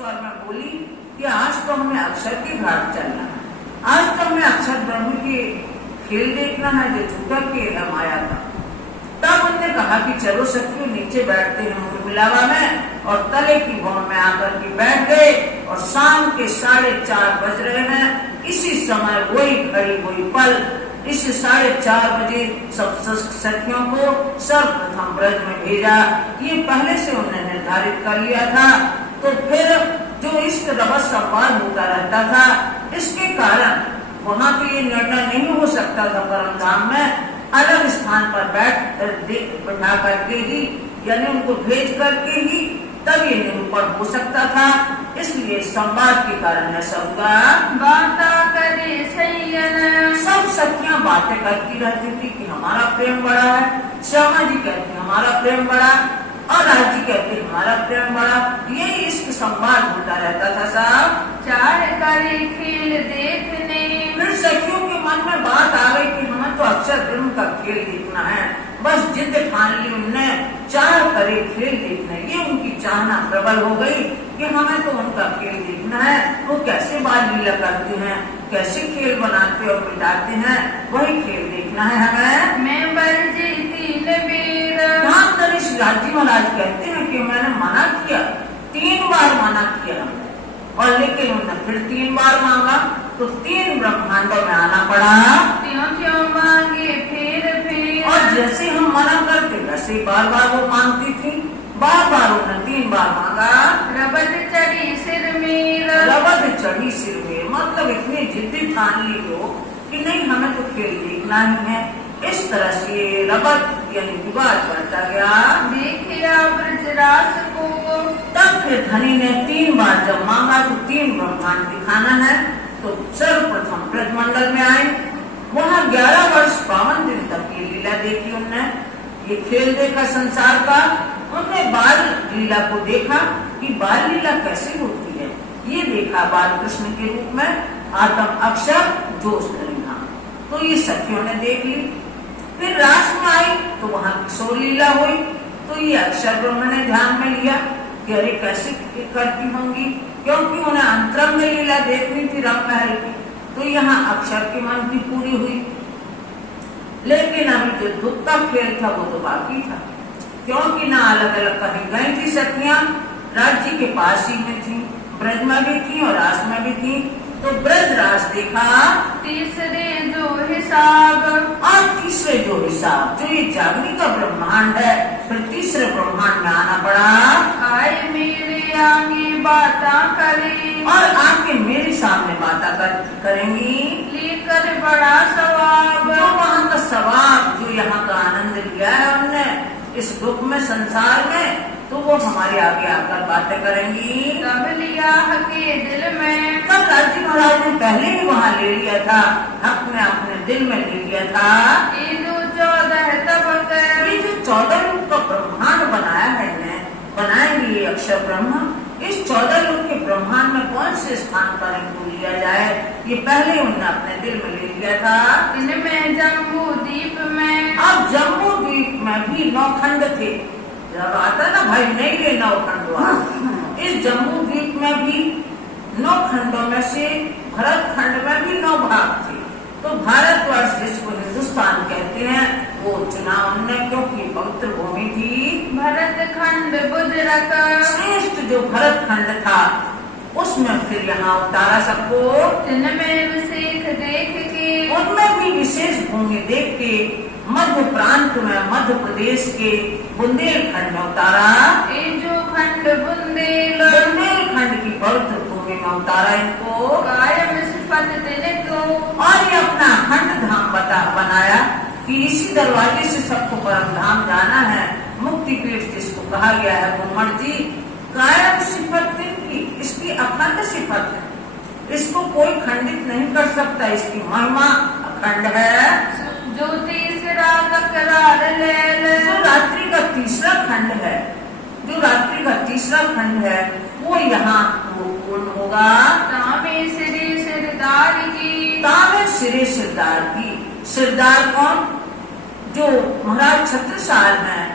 स्वर में बोली कि आज तो हमें अक्षर के घाट चलना है, आज तो हमें अक्षर ब्रह्म के खेल देखना है जो झूठा खेल है माया का। तब उन्होंने कहा कि चलो सखियों नीचे बैठते हैं मुरमिलावा में, और तले की भवन में आकर के बैठ गए। और शाम के 4:30 बज रहे हैं। इसी समय वही घड़ी वही पल, इस 4:30 बजे सब सखियों को सर्वप्रथम ब्रज में भेजा। ये पहले से उन्होंने निर्धारित कर लिया था। तो फिर जो इष्ट रभस संवाद होता रहता था, इसके कारण वहाँ तो ये निर्णय नहीं हो सकता था परम धाम में अलग स्थान पर बैठा करके ही, यानी उनको भेज करके ही तब ये निरूपण हो सकता था। इसलिए संवाद के कारण ऐसा हुआ। बातें करे सैयन, सब सखियां बातें करती रहती थी कि हमारा प्रेम बड़ा है। श्यामा जी कहती हमारा प्रेम बड़ा, और राज जी कहते हमारा प्रेम बड़ा। ये इसका संवाद होता रहता था साहब। चार करे खेल देखने, फिर सखियों के मन में बात आ गई कि हमें तो अक्षर ब्रह्म का खेल देखना है। बस जिद ठान ली उनने, चार करे खेल देखना। ये उनकी चाहना प्रबल हो गई कि हमें तो उनका खेल देखना है। वो कैसे बाल लीला करते हैं, कैसे खेल बनाते और मिटाते हैं, वही खेल देखना है हमें। मैं बर जीती नबीर, राम नरेश राजी महाराज कहते हैं कि मैंने मना किया, 3 बार मना किया, और लेकिन उन्होंने फिर 3 बार मांगा, तो 3 ब्रह्मांडों में आना पड़ा। त्यों त्यों मांगे फिर फिर, और जैसे हम मना करते वैसे बार बार वो मांगती थी। बार बार उन्होंने 3 बार मांगा। रबद चढ़ी सिर मेरा, रबद चढ़ी सिर में, मतलब इतनी जिद्दी ठान ली हो कि नहीं हमें तो खेल देखना ही है। इस तरह से रबद यानी विवाद बढ़ता गया। देखिया ब्रजरास को, तब फिर धनी ने 3 बार जब मांगा तो 3 ब्रह्मांड दिखाना है, तो सर्वप्रथम ब्रजमंडल में आए। वहाँ 11 वर्ष 52 दिन तक ये लीला देखी उनने, ये खेल देखा संसार का। उनने बाल लीला को देखा कि बाल लीला कैसे होती है, ये देखा बाल कृष्ण के रूप में आत्म अक्षर जोश धरिना। तो ये सखियों ने देख ली। फिर रास में आई तो वहाँ किशोर लीला हुई, तो ये अक्षर ब्रह्म ने ध्यान में लिया कि अरे कैसे करती होंगी, क्योंकि उन्हें अंतरंग लीला देखनी थी रंग महल की। तो यहाँ अक्षर की मन की पूरी हुई। लेकिन अभी जो दुख का खेल था वो तो बाकी था, क्योंकि ना अलग अलग कहीं गई थी सखियां, राज्य के पास ही में थी, ब्रज में भी थी और रास में भी थी। तो ब्रज रास देखा, तीसरे जो हिसाब, और तीसरे जो हिसाब, जो ये जागनी का ब्रह्मांड है, फिर तीसरे ब्रह्मांड में आना पड़ा। आए मेरे आगे बाता करे, और आके मेरे सामने बातें करेंगी, लेकर बड़ा सवाब, जो वहाँ का सवाब, जो यहाँ का आनंद लिया है हमने इस दुख में संसार में, तो वो हमारे आगे आकर बातें करेंगी। तब लिया के दिल में, तब राजी महाराज ने पहले ही वहाँ ले लिया था, हक ने अपने दिल में ले लिया था। ये जो 14 तब ये जो 14 युग का ब्रह्मांड बनाया है, बनाएंगे ये अक्षर ब्रह्म। इस 14 युग के ब्रह्मांड में कौन से स्थान पर इनको लिया जाए, ये पहले उन्होंने अपने दिल में ले लिया था। इनमें जम्बू द्वीप में, अब जम्बू द्वीप में भी 9 खंड थे। जब आता ना भाई नहीं ले 9 खंड हुआ, इस जम्बू द्वीप में भी 9 खंडों में से भरत खंड में भी 9 भाग थे। तो भारतवर्ष जिसको हिंदुस्तान कहते हैं वो चुना उन्होंने, क्योंकि पवित्र भूमि थी। भरत खंड बुजरक, श्रेष्ठ जो भरत खंड था उसमें फिर यहाँ उतारा सबको। जिनमें विशेष देख के, उनमें भी विशेष भूमि देख के मध्य प्रांत में मध्य प्रदेश के बुंदेलखंड में उतारा। ये जो खंड बुंदेलखंड की पवित्र भूमि में उतारा इनको। कायम सिफत दिन को, और ये अपना खंड धाम बनाया कि इसी दरवाजे से सबको परम धाम जाना है। मुक्ति पीठ जिसको कहा गया है घुमट जी, कायम सिफत की, इसकी अखंड सिफत है, इसको कोई खंडित नहीं कर सकता। इसकी महिमा अखंड है। जो तीसरा तकरार ले, जो रात्रि का तीसरा खंड है, जो रात्रि का तीसरा खंड है वो यहाँ पूर्ण होगा। तामे श्री सिरदार की, तामे श्री सिरदार की। सिरदार कौन? जो महाराज छत्रसाल हैं,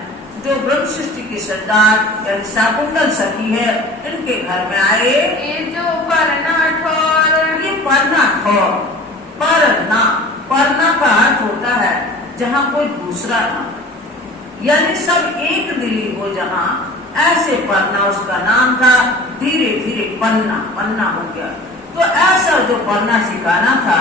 जो ब्रह्म सृष्टि के सरदार यानी शाकुंतल सखी है, इनके घर में आए। ये जो परना ठोर, ये परना ठोर, परना का अर्थ होता है जहाँ कोई दूसरा ना, यानी सब एक दिली हो जहाँ, ऐसे परना उसका नाम था। धीरे धीरे पन्ना हो गया। तो ऐसा जो परना ठिकाना था,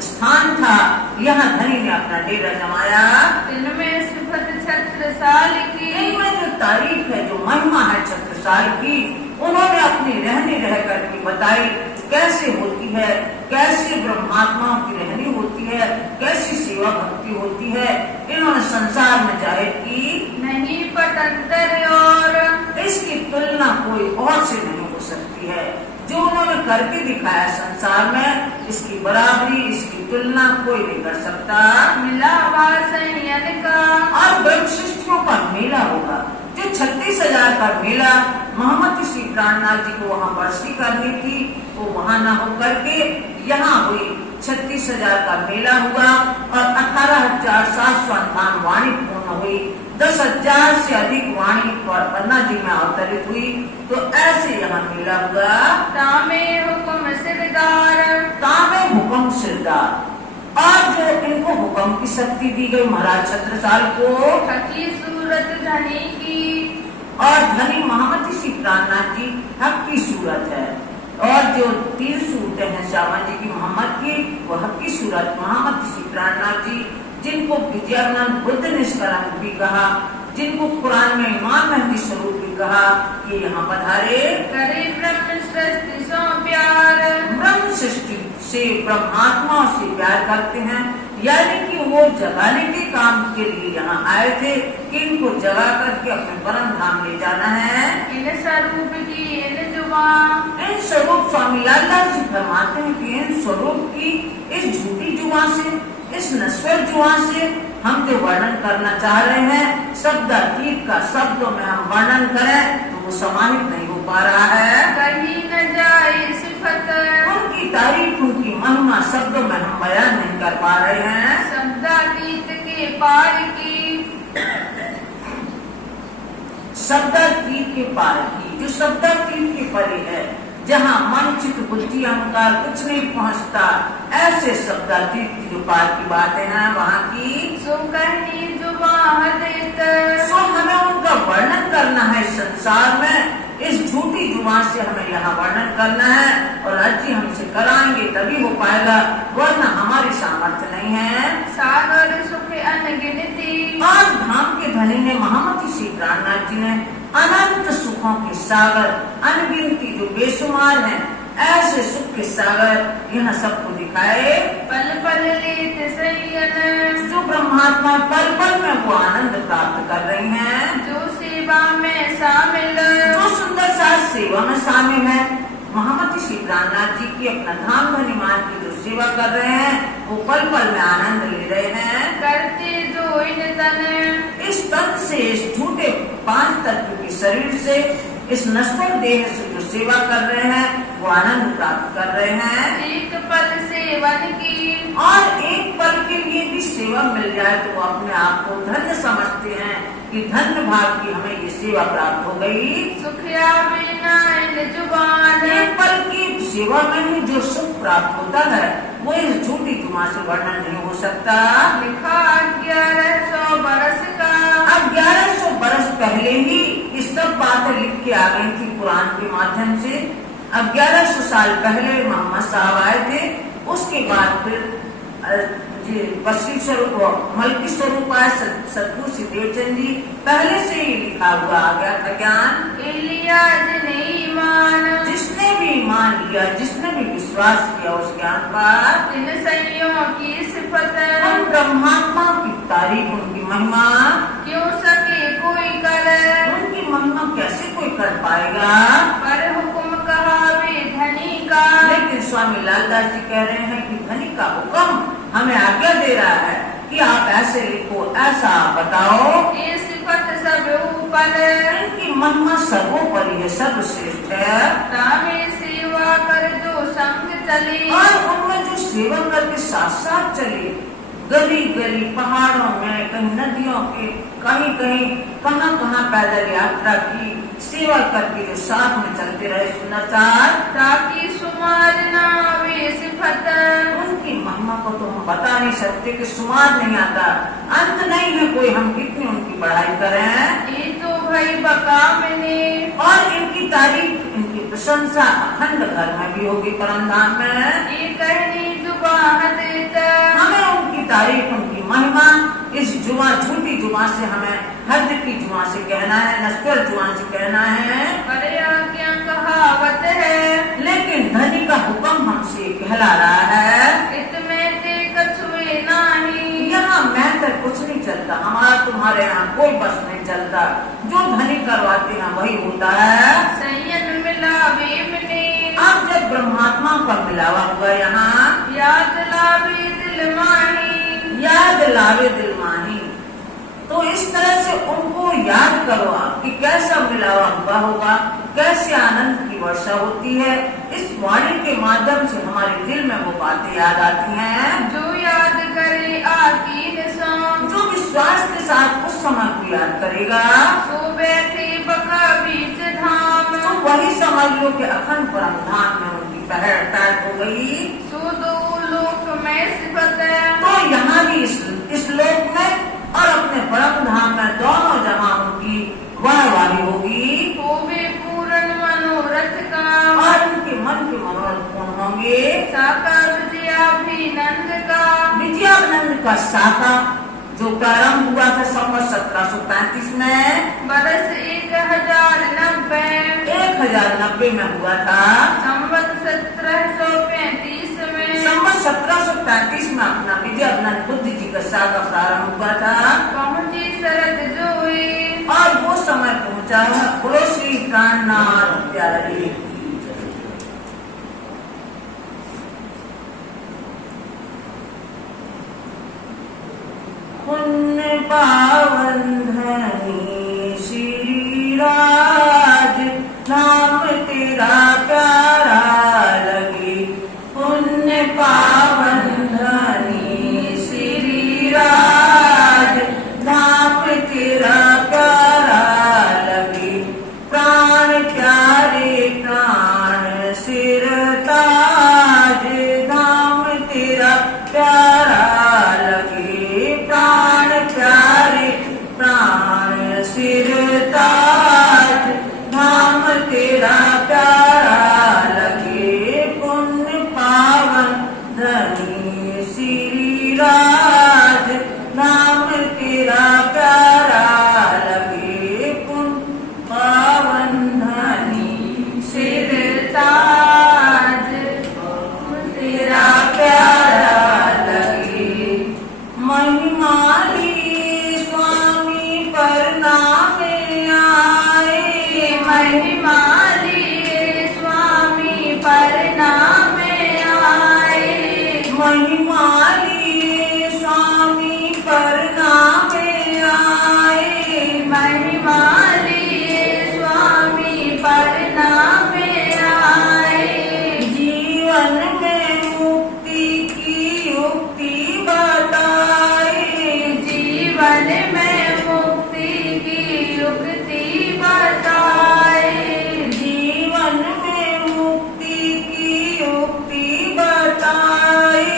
स्थान था, यहाँ धनी ने अपना डेरा जमाया। इनमें सिफत छत्रसाल की, इनमें जो तारीफ है, जो महिमा है छत्रसाल की, उन्होंने अपनी रहनी रह करके बताई कैसे होती है, कैसे ब्रह्मात्माओं की रहनी होती है, कैसी सेवा भक्ति होती है। इन्होंने संसार में जाहिर की नहीं पटंतर और, इसकी तुलना कोई और से नहीं हो सकती है। जो उन्होंने करके दिखाया संसार में, इसकी बराबरी, इसकी तुलना कोई नहीं कर सकता। मिला वासयन का, और ब्रह्म सृष्टियों का मेला होगा, जो 36,000 का मेला मोहम्मद श्री प्राणनाथ जी को वहाँ वर्षी करनी थी, वो वहाँ न हो करके यहाँ हुई। 36,000 का मेला हुआ और 18,758 वाणी पूर्ण हुई। 10,000 से अधिक वाणी पन्ना जी में अवतरित हुई। तो ऐसे यहाँ मेला हुआ। तामे हुक्म सिरदार, तामे हुक्म सिरदार, और जो इनको हुक्म की शक्ति दी गई महाराज छत्रसाल को, हकी सूरत धनी की, और धनी मोहम्मद श्री प्राणनाथ जी हक की सूरत है। और जो 3 सूरतें हैं श्यामा जी की मोहम्मद की, वो हक की सूरत मोहम्मद श्री प्राणनाथ जी, जिनको विद्यानंद बुद्ध निष्कलंक भी कहा, जिनको कुरान में इमाम महदी स्वरूप भी कहा, ये यहाँ पधारे। करे ब्रह्म सृष्टि सो प्यार, ब्रह्म सृष्टि से, ब्रह्मात्मा से प्यार करते हैं, यानी कि वो जगाने के काम के लिए यहाँ आए थे कि इनको जगा करके अपने परम धाम ले जाना है। इन स्वरूप की इन जुबान, इन स्वरूप स्वामी लालदास जी फरमाते हैं कि इन स्वरूप की इस झूठी जुबान से, इस नश्वर जुबान से हम जो वर्णन करना चाह रहे हैं, शब्दातीत का शब्दों में हम वर्णन करें तो वो समाहित नहीं हो पा रहा है। कहीं न जाए सिफत, उनकी तारीफ, उनकी महिमा शब्दों में हम बयान नहीं कर पा रहे हैं। शब्दातीत के पार की, शब्दातीत के पार की, जो शब्दातीत के परे है, जहाँ मन चित्त बुद्धि अहंकार कुछ नहीं पहुँचता, ऐसे शब्दातीत की जो पार की बातें हैं वहाँ की, सो कहनी जुबान देत, सो हमें उनका वर्णन करना है संसार में। इस झूठी जुबान से हमें यहाँ वर्णन करना है, और आज जी हमसे कराएंगे तभी हो पाएगा, वरना हमारी सामर्थ्य नहीं है। सागर सुख अनगिनती, और धाम के धनी ने मोहम्मद श्री प्राणनाथ जी ने अनंत सुखों के सागर, अनगिनती जो बेशुमार हैं, ऐसे सुख के सागर यहाँ सबको दिखाए। पल पल लेत सैयन, जो ब्रह्मात्मा पल पल में वो आनंद प्राप्त कर रही हैं, जो सेवा में शामिल, जो सुंदर साथ सेवा में शामिल है। मोहम्मद श्री प्राणनाथ जी की अपना धाम धनी मान की जो सेवा कर रहे हैं, वो पल पल में आनंद ले रहे हैं। करते जो इन तन, इस तन से, इस झूठे 5 तत्व के शरीर से, इस नश्वर देह से जो सेवा कर रहे हैं, वो आनंद प्राप्त कर रहे हैं। एक पल सेवन की, और एक पल के लिए भी सेवा मिल जाए तो वो अपने आप को धन्य समझते हैं कि धन्य भाग की हमें ये सेवा प्राप्त हो गई। सुखिया बिना इन जुबान, एक पल की सेवा में ही जो सुख प्राप्त होता है, वो इस झूठी जुबान से वर्णन नहीं हो सकता। लिखा 1100 बरस का, अब 1100 बरस पहले ही इस सब बातें लिख के आ गई थी कुरान के माध्यम से। अब 1100 साल पहले मोहम्मद साहब आए थे, उसके बाद फिर वसील स्वरूप, मल्की स्वरूप आए सतगुरु सिद्धेवचंद जी, पहले से ही लिखा हुआ आ गया था ज्ञान। इलियाज नहीं मान, जिसने भी ईमान लिया, जिसने भी विश्वास किया उस ज्ञान पर, इन संयों की सिफत, उन ब्रह्मात्मा की तारीफ, उनकी महिमा क्यों सके कोई कर, उनकी महिमा कैसे कोई कर पाएगा। पर हुक्म कहा वे धनी का, लेकिन स्वामी लालदास जी कह रहे हैं कि धनी का हुक्म हमें आज्ञा दे रहा है कि आप ऐसे लिखो, ऐसा आप बताओ। ये सिफत सब ऊपर, इनकी महिमा सर्वोपरि है, सर्वश्रेष्ठ है। तामे सेवा कर जो संग चले, और उनमें जो सेवा करके साथ साथ चले, गली गली पहाड़ों में, कहीं नदियों के कहीं कहीं कहाँ पैदल यात्रा की, सेवा करके जो साथ में चलते रहे सुनाचार, ताकि सुमार ना वे सिफत। उनकी महिमा को तो हम बता नहीं सकते कि शुमार नहीं आता, अंत नहीं है कोई, हम कितनी उनकी बढ़ाई करें। ये तो भाई बका मैंने, और इनकी तारीफ, इनकी प्रशंसा अखंड घर में भी होगी, परम धाम में। ये कहनी जुबान देता, हमें उनकी तारीफ, उनकी महिमा इस जुबान, झूठी जुबान से, हमें हद की जुबान से कहना है, नश्वर जुबान से कहना है। अरे क्या कहावत है, लेकिन धनी का हुक्म हमसे कहला रहा है, इसमें ते कछुए नाही। यहाँ मैं तक कुछ नहीं चलता, हमारा तुम्हारे यहाँ कोई बस नहीं चलता, जो धनी करवाते हैं वही होता है। संयन मिलावे मने, अब जब ब्रह्मात्मा का मिलावा हुआ यहाँ, याद लावे दिल माही। याद लावे दिल माही, तो इस तरह से उनको याद करो आप कि कैसा मिलावा हुआ होगा, कैसे आनंद की वर्षा होती है। इस वाणी के माध्यम से हमारे दिल में वो बातें याद आती हैं। जो याद करे आकी निशान, जो विश्वास के साथ उस समय को याद करेगा, सो बैठे बका बीच धाम। तो वही समझ लो कि अखंड परम धाम में उनकी पैर हो गई। सो दो लोक में सिफत, तो यहाँ भी इस लोक में और अपने परम धाम में दोनों जहाँ उनकी वाहवाही होगी, होवे पूर्ण मनोरथ का। और उनके मन के मनोरथ पूर्ण होंगे। साकार विजयाभिनंद का, विजयानंद का शाखा जो प्रारंभ हुआ था संवत 1735 में, बरस 1090, 1090 में हुआ था। संवत 1735 में, संवत 1735 में अपना विजयानंद बुद्ध जी का शाखा प्रारंभ हुआ था। पहुंची शरद जोई, और वो समय पहुंचा है, बोलो श्री कान्नाथ प्यारे। पुण्य पावन धनी श्री राज, नाम तेरा प्यारा लगे। पुण्य पावन धनी श्री राज, नाम तेरा प्यारा लगे। प्राण प्यारे प्राण सिर ताज, नाम तेरा प्यारा लगे। प्राण प्यारे प्राण सिर ताज, नाम तेरा प्यारा लगे। पुण्य पावन धनी श्री राज, नाम तेरा प्यारा लगे। पुण्य पावन धनी सिर ताज, तेरा प्यारा लगे। महिमाली स्वामी परनामे आए, महिमाली स्वामी परनामे आए। महिमाली स्वामी परनामे आए। महिमाली स्वामी परनामे आए। जीवन में मुक्ति की युक्ति बताए। जीवन में मुक्ति की युक्ति बताए। जीवन में मुक्ति की युक्ति बताए।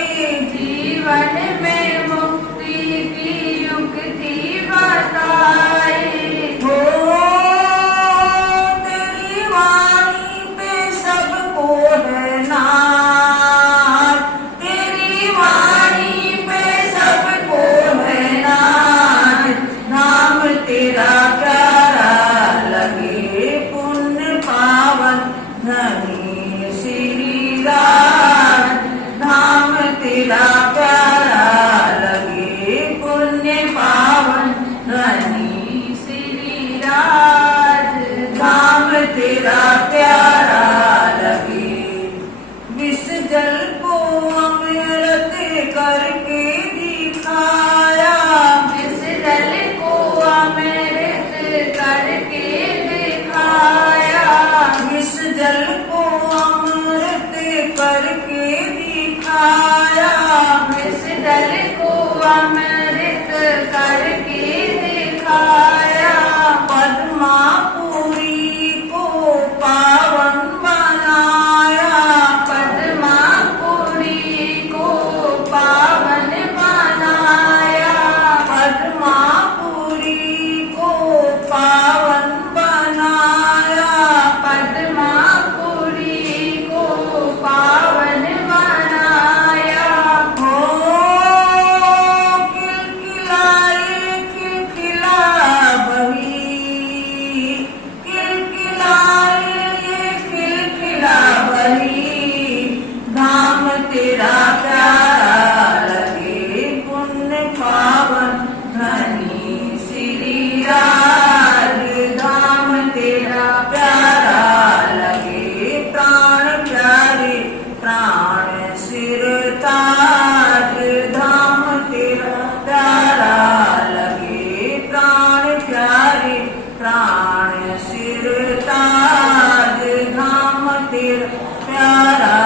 प्यारा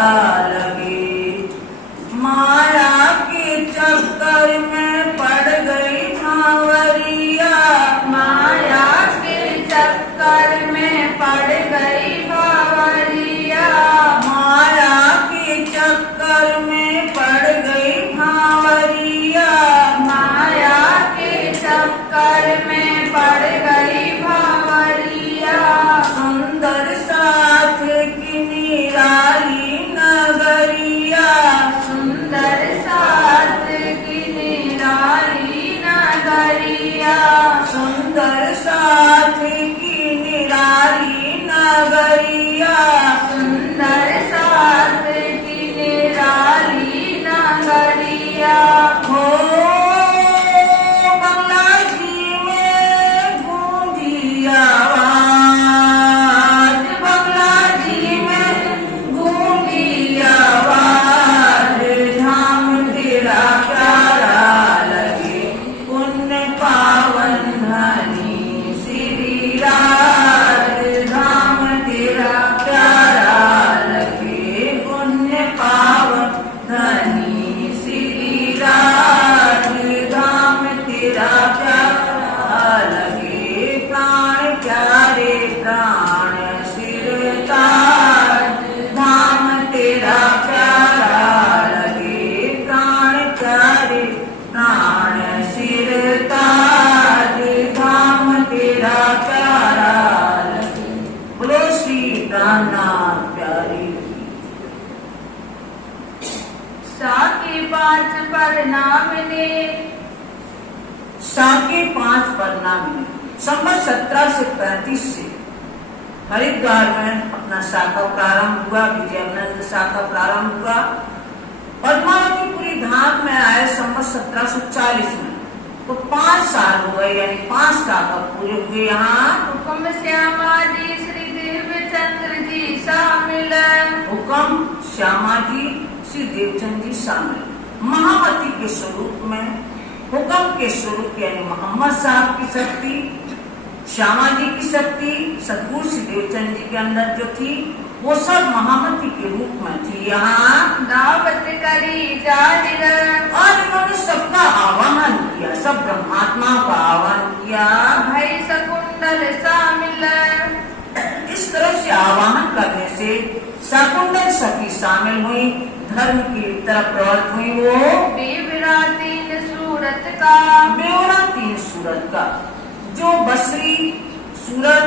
लगे। माया के चक्कर में पड़ गई भांवरिया, माया के चक्कर में पड़ गई भांवरिया, माया के चक्कर में पड़ गई भांवरिया, माया के चक्कर में पड़ गई भांवरिया। सुंदर साथ की निराली नगरिया, सुंदर साथ की निराली नगरिया, सुंदर साथ की निराली नगरिया, सुंदर साथ की निराली नगरिया। हो बंगला जी में गूंजी आवाज, बंगला जी में गूंजी आवाज, धाम तेरा प्यारा लगे, पुण्य पावन धनी श्री राज, धाम तेरा प्यारा लगे, पुण्य पावन धनी श्री राज, धाम तेरा प्यारा लगे, प्राण प्यारे प्राण सिर ताज, धाम तेरा प्यारा लगे, प्राण प्यारे प्राण सिर ताज, धाम तेरा प्यारा लगे। बोलो श्री प्राणनाथ प्यारे की। साके 5 प्रणाम ने, साके 5 प्रणाम में संवत 1735 से हरिद्वार में अपना शाखा प्रारंभ हुआ, विजयानंद शाखा प्रारंभ हुआ। पद्मावतीपुरी धाम में आए संवत 1740 में, तो 5 साल हो गए, यानी 5 शाखा पूरे हुए। यहाँ हुक्म श्यामा जी श्री देवचंद्र जी शामिल, हुक्म श्यामा जी श्री देवचंद जी शामिल। महामती के स्वरूप में हुक्म के स्वरूप यानी मोहम्मद साहब की शक्ति, श्यामा जी की शक्ति, सतगुरु श्री देवचंद जी के अंदर जो थी वो सब महामती के रूप में थी। यहाँ दावत करी जाहिर, और इन्होंने सबका आवाहन किया, सब ब्रह्मात्मा का आह्वान किया। भाई शकुंतल शामिल, इस तरह से आवाहन करने से शकुंतल सखी शामिल हुई, धर्म की तरफ प्रवृत्त हुई। वो बेवरा 3 सूरत का, बेवरा 3 सूरत का, जो बसरी सूरत,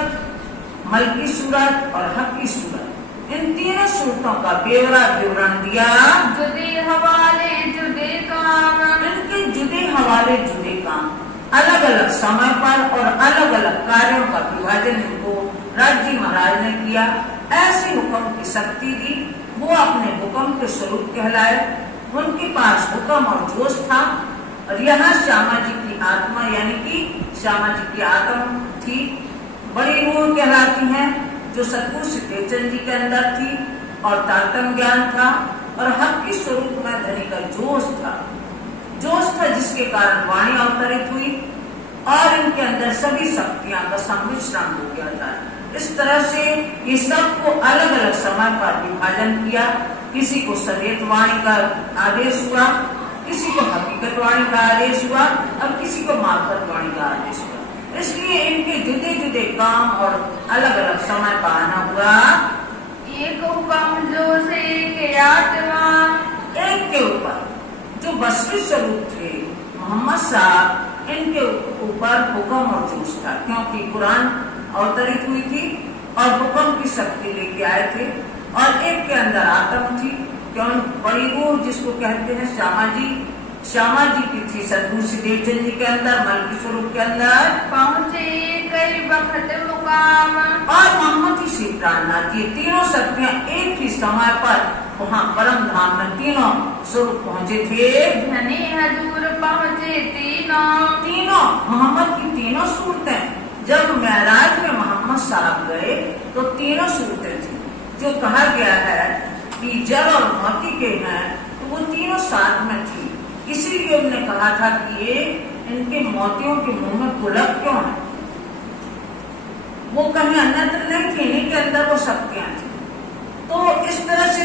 मलकी सूरत और हक की सूरत, इन तीनों सूरतों का बेवरा विवरण दिया। जुदे हवाले जुदे काम, इनके जुदे हवाले जुदे काम, अलग अलग समय पर और अलग अलग कार्यों का विभाजन इनको राज्य महाराज ने किया। ऐसी हुक्म की शक्ति दी, वो अपने हुक्म के स्वरूप कहलाए। उनके पास हुक्म और जोश था। और यहाँ श्यामा जी की आत्मा यानी कि श्यामा जी की आत्म थी, बड़ी रूह कहलाती हैं, जो सतगुरु श्री देवचंद जी के अंदर थी, और तारतम ज्ञान था, और हक के स्वरूप में धनी का जोश था, जिसके कारण वाणी अवतरित हुई, और इनके अंदर सभी शक्तियां का सम्मिश्रण हो गया था। इस तरह से ये सबको अलग अलग समय पर विभाजन किया। किसी को सदेत वाणी का आदेश हुआ, किसी को हकीकत वाणी का आदेश हुआ, और किसी को मार्फत वाणी का आदेश हुआ। इसलिए इनके जुदे जुदे काम और अलग अलग समय पर आना हुआ। एक हुक्म जो से एक आत्मा, एक के ऊपर जो बसरी स्वरूप थे मोहम्मद साहब, इनके ऊपर हुक्म और जोश था, क्योंकि कुरान अवतरित हुई थी और हुक्म की शक्ति लेके आए थे। और एक के अंदर आत्म थी, क्यों बड़ी रूह जिसको कहते हैं श्यामा जी की थी सतगुरु श्री देवचंद जी के अंदर, मलकी स्वरूप के अंदर। पहुँचे कई बखत मुकाम, और मोहम्मद श्री प्राणनाथ जी, तीनों शक्तियां एक ही समय पर वहाँ परम धाम में तीनों स्वरूप पहुँचे थे। धनी हजूर पहुँचे तीनों मोहम्मद की तीनों सूरतें जब महराज में मोहम्मद साहब गए तो तीनों सूरतें थी। जो कहा गया है कि जल और मोती के हैं, तो वो तीनों साथ में थी। इसीलिए उन्होंने कहा था कि ये इनके मोतियों के मुंह में पुलक क्यों है, वो कहीं अन्यत्र नहीं थी, इन्हीं के अंदर वो शक्तियां थी। तो इस तरह से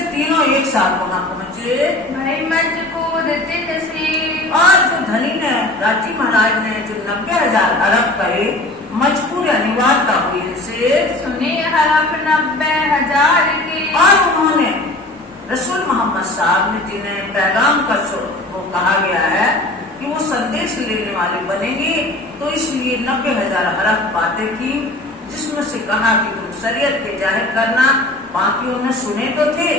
एक साथ वहां पहुंचे। भई मजकूर तिनसी। और जो धनी ने, राजी महाराज ने जो 90,000 अरब कहे, मजबूर अनिवार्यता हुई इनसे। सुनी हरफ 90,000 की। और उन्होंने रसूल मोहम्मद साहब ने जिन्हें पैगाम का वो कहा गया है कि वो संदेश लेने वाले बनेंगे, तो इसलिए 90,000 अरब बातें की, जिसमें से कहा कि तुम शरीयत के जाहिर करना। बाकी उन्हें सुने तो थे,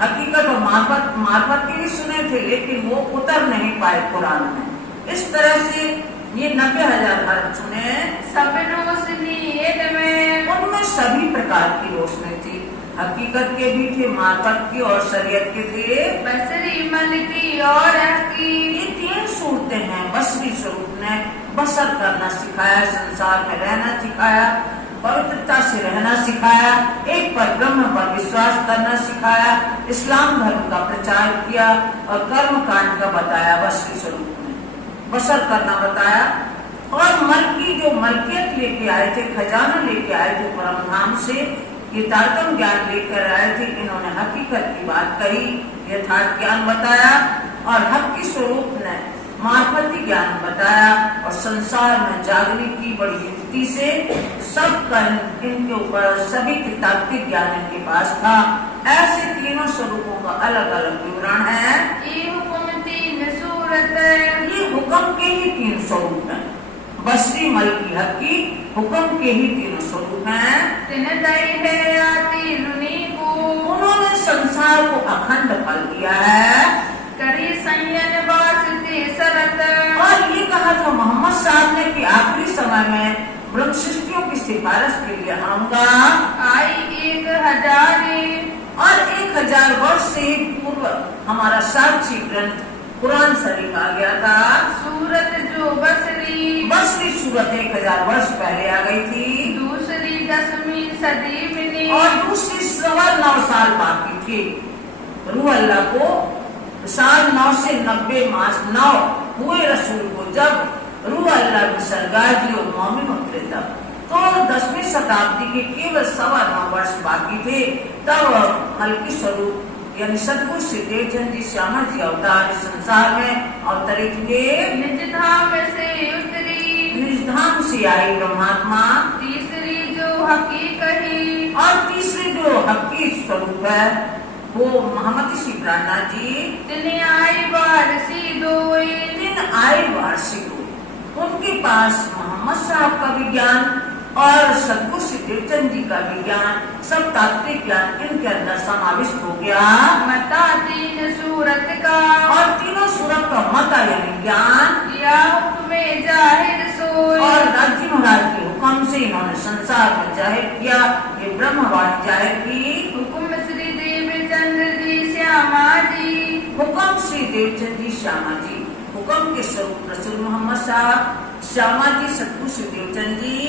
हकीकत और मार्फत के भी सुने थे, लेकिन वो उतर नहीं पाए कुरान में। इस तरह से ये 90,000 अरब सुने। सब रोशनी में उनमें सभी प्रकार की रोशनी थी, हकीकत के भी थे, मार्फत की और शरीयत के थे। बसरी मल की और की। ये 3 सूरतें हैं। बसरी स्वरूप ने बसर करना सिखाया, संसार में रहना सिखाया, पवित्रता से रहना सिखाया, एक पर ब्रह्म पर विश्वास करना सिखाया, इस्लाम धर्म का प्रचार किया और कर्म कांड का बताया। बसरी स्वरूप ने बसर करना बताया। और मलकी जो मलकियत लेके आए थे, खजाना लेके आए थे परम धाम से, ये तारतम ज्ञान लेकर आए थे। इन्होंने हकीकत की बात कही, यथार्थ ज्ञान बताया, और हक की स्वरूप ने मार्फती ज्ञान बताया, और संसार में जागने की बड़ी युक्ति से सब इनके ऊपर सभी की तात्विक ज्ञान इनके पास था। ऐसे तीनों स्वरूपों का अलग अलग विवरण है। ये हुक्म 3 सूरत। ये हुक्म के ही 3 स्वरूप हैं। बसरी मलकी हकी हुक्म के ही 3 स्वरूप हैं। तिन दई है आती रुनी को। उन्होंने संसार को अखंड फल दिया है। करी संयन वास्ते सरत। और ये कहा था मोहम्मद साहब ने कि आखिरी समय में ब्रह्म सृष्टियों की सिफारिश के लिए आऊंगा। आई 1000। और 1000 वर्ष से पूर्व हमारा साक्षी ग्रंथ कुरान शरीफ आ गया था। सूरत जो बसरी। बसरी सूरत 1000 वर्ष पहले आ गई थी। दूसरी 10वीं सदी में। और दूसरी 9.25 साल बाकी थी। रूह अल्लाह को 9.5 से 90 मास 9 हुए रसूल को जब रूह अल्लाह में सरगाजी और मोमिन उतरे तब, तो 10वीं शताब्दी के केवल 9.25 वर्ष बाकी थे। तब मलकी स्वरूप यानी सतगुरु श्रीदेव चंद जी श्यामा जी अवतार इस संसार में अवतरित हुए। निज धाम से उतरी। निज धाम से आई ब्रह्मात्मा। तीसरी जो हकी कही। और तीसरी जो हकी स्वरूप है वो मोहम्मद श्री प्राणा जी। तिन आई वारसी दोई। 3 आए वार्षिक हुए। उनके पास मोहम्मद साहब का विज्ञान और सतगुरु श्री देवचंद जी का विज्ञान, सब तात्विक ज्ञान इनके अंदर समाविष्ट हो गया। मता 3 सूरत का। और तीनों सूरत का मता यानी ज्ञान किया हुक्म जाहिर सोई। और राजी महाराज के हुक्म से इन्होंने संसार में जाहिर किया, ये ब्रह्मवाणी जाहिर की। हुक्म श्री देवचंद्र जी श्यामा जी। हुक्म श्री देवचंद जी श्यामा जी। हुक्म के स्वरूप रसूल मोहम्मद साहब, श्यामा जी सतगुरु श्री देवचंद जी।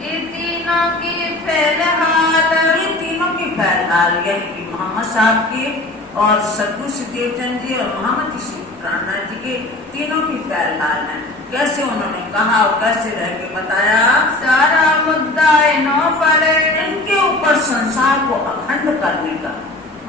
ये तीनों की फैलहाल। ये तीनों की फैलहाल यानी कि मोहम्मद साहब के और सतगुरु श्री देवचंद जी और मोहम्मद श्री प्राणनाथ जी के तीनों की फैलहाल है। कैसे उन्होंने कहा और कैसे रह के बताया। सारा मुद्दा इन्हों पर। इनके ऊपर संसार को अखंड करने का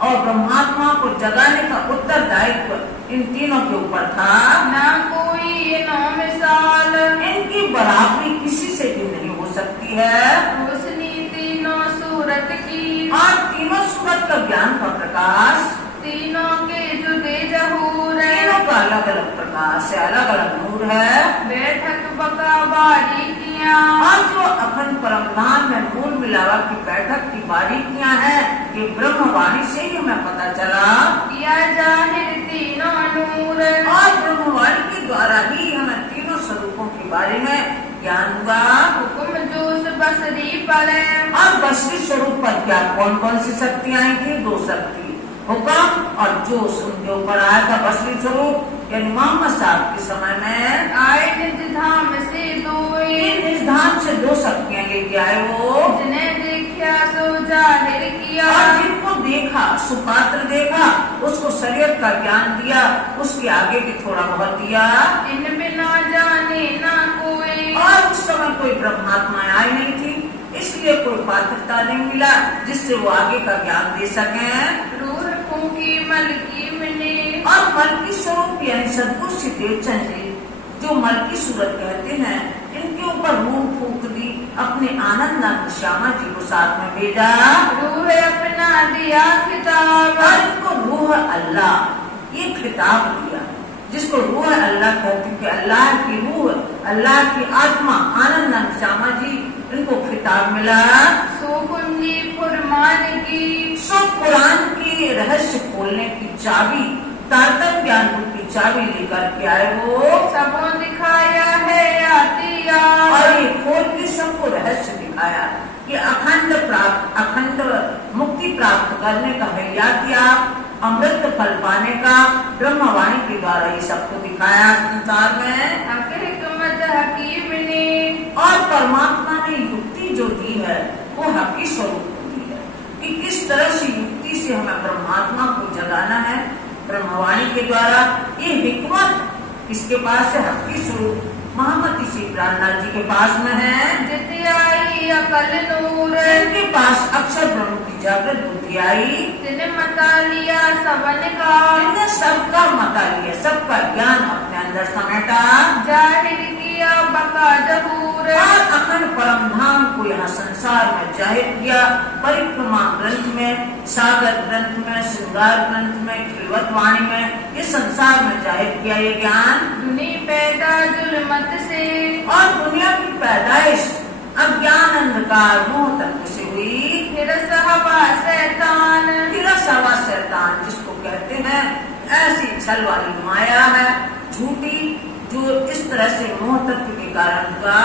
और ब्रह्मात्मा को जगाने का उत्तरदायित्व इन तीनों के ऊपर था। ना कोई इन्हों मिसाल। इनकी बराबरी किसी से भी नहीं हो सकती है। रोशनी तीनों सूरत की। और तीनों सूरत का ज्ञान का प्रकाश। तीनों के जुदे जहूर। तीनों का अलग अलग प्रकाश है, अलग अलग नूर है। बैठक बका बारीकियां। और जो अखंड परमधाम में मूल मिलावा की बैठक की बारीकियां हैं, ये ब्रह्मवाणी से ही हमें पता चला। किया जाहिर तीनों नूर। और ब्रह्मवाणी के द्वारा ही हमें तीनों स्वरूपों के बारे में ज्ञान हुआ। हुक्म जोश बसरी पड़े। और बसरी स्वरूप पर क्या कौन कौन सी शक्तियां आई थी? 2 शक्ति, हुक्म और जोश उनके ऊपर आया था। बसरी स्वरूप यानी मोहम्मद साहब के समय में आए निज धाम से दोई। निज धाम से 2 शक्तियां लेके आए वो। जिन्हें देखा सो जाहिर किया। और जिनको देखा, सुपात्र देखा, उसको शरीयत का ज्ञान दिया, उसके आगे भी थोड़ा बहुत दिया। इन बिना जाने ना कोई। और उस समय कोई ब्रह्मात्मा आई नहीं थी, इसलिए कोई पात्रता नहीं मिला जिससे वो आगे का ज्ञान दे सके। रूह को फूकी मलकी मिली। और मलकी स्वरूप यानी सदगुरु श्रीदेव चंद जी जो मलकी सूरत कहते हैं, इनके ऊपर रूह फूक दी, अपने आनंद नाथ श्यामा जी को साथ में भेजा। रूह अपना दिया खिताब, और इनको रूह अल्लाह ये खिताब दिया, जिसको रूह अल्लाह कहते हैं कि अल्लाह की रूह, अल्लाह की आत्मा आनंद नाथ श्यामा जी, इनको खिताब मिला। सो कुंजी फुरमान की, सो कुरान की रहस्य खोलने की चाबी, तारतम ज्ञान रूप की चाबी लेकर के आए वो। सबो दिखाया है आतिया, और ये खोल के सबको रहस्य दिखाया कि अखंड मुक्ति प्राप्त करने का है यातिया, अमृत फल पाने का ब्रह्मवाणी के द्वारा ये सबको दिखाया संसार में। हकीकत हकीम ने, और परमात्मा ने युक्ति जो दी है वो हकी स्वरूप दी है कि किस तरह से युक्ति से हमें परमात्मा को जगाना है ब्रह्मवाणी के द्वारा। ये हिकमत किसके पास है? हकी स्वरूप महामती श्री प्राणनाथ जी के पास में है। जितियाई अकल नूर, इनके पास अक्षर ब्रह्म की जागृत बुद्धि आई। तिने मता लिया सबन का, इनने सबका मता लिया, सबका ज्ञान अपने अंदर समेटा। जाहिर किया बका जहूर, और अखंड परम धाम को यहाँ संसार में जाहिर किया। परिक्रमा ग्रंथ में, सागर ग्रंथ में, श्रृंगार ग्रंथ में, खिलवत वाणी में, ये संसार में जाहिर किया ये ज्ञान। दुनी पैदा जुल्मत से, और दुनिया की पैदाइश अज्ञान अंधकार मोह तत्व से हुई। फिर सहबा शैतान, तिरसवा शैतान जिसको कहते हैं, ऐसी छल वाली माया है झूठी, जो इस तरह से मोह तत्व के कारण का।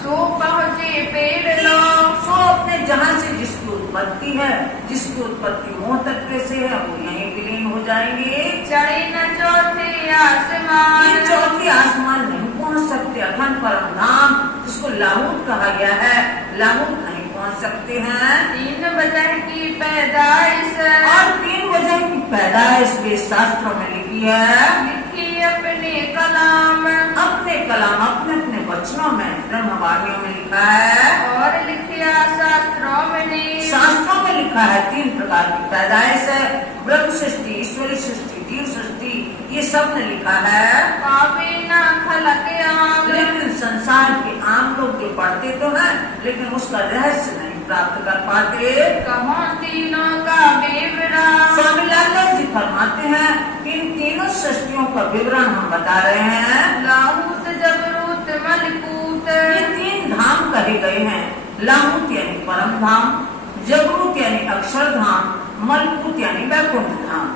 सो पहुँचे पेड़ लो, सो अपने जहाँ से जिसकी उत्पत्ति है, जिसकी उत्पत्ति मोह तत्व से है, वो यहीं विलीन हो जाएंगे। चढ़ी न चौथे आसमान, ये चौथी आसमान नहीं पहुँच सकते। अखंड परम धाम जिसको लाहूत कहा गया है, लाहूत नहीं पहुँच सकते हैं। 3 वजह की पैदाइश, और 3 वजह की पैदाइश वे शास्त्रों में लिखी है। लिखी अपने कलाम, अपने कलाम, अपने अपने वचनों में, ब्रह्मवाणियों में लिखा है। और लिखिया शास्त्रों में ने, शास्त्रों में लिखा है 3 प्रकार की पैदाइश है। ब्रह्म सृष्टि, ईश्वरी सृष्टि, जीव सृष्टि, ये सब ने लिखा है। पावे न खलक आम, लेकिन संसार के आम लोग जो पढ़ते तो हैं, लेकिन उसका रहस्य नहीं प्राप्त कर पाते। कहो तीनों का विवरण, स्वामी लाल जी फरमाते हैं कि इन तीनों सृष्टियों का विवरण हम बता रहे हैं। लाहूत जबरूत मलकूत, ये 3 धाम कहे गए हैं। लाहूत यानी परम धाम, जबरूत यानी अक्षर धाम, मलकूत यानी वैकुंठ धाम।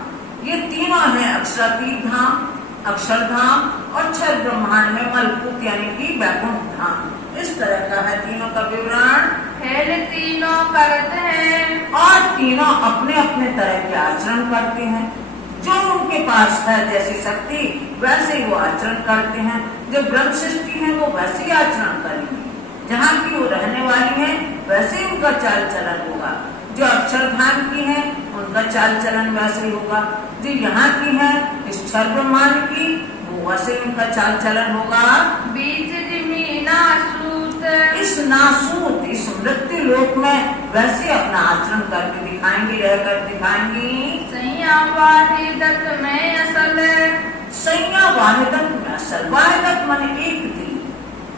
ये तीनों हैं अक्षरातीत धाम, अक्षरधाम और क्षर ब्रह्मांड में मलकूत यानी कि वैकुंठ धाम। इस तरह का है तीनों का विवरण। खेल तीनों करते हैं, और तीनों अपने अपने तरह के आचरण करते हैं। जो उनके पास है जैसी शक्ति वैसे ही वो आचरण करते हैं। जो ब्रह्म सृष्टि है वो वैसे ही आचरण करेंगे, जहाँ की वो रहने वाली है वैसे ही उनका चाल चलन होगा। जो अक्षरधाम की है उनका चाल चलन वैसे ही होगा। जो यहाँ की है इस क्षर ब्रह्मांड की, वो वैसे उनका चाल चलन होगा। बीच जमीन आसूत, इस नासूत, इस मृत्यु लोक में वैसे अपना आचरण करके दिखाएंगी, रहकर दिखाएंगी। सैया वाहिदत में असल, सैया वाहिदत में असल, वाहिदत माने एक दिल,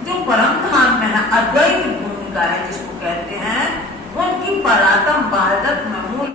जो परम धाम में है, अद्वैत भूमिका है जिसको कहते हैं, उनकी परातम वाहिदत में मूल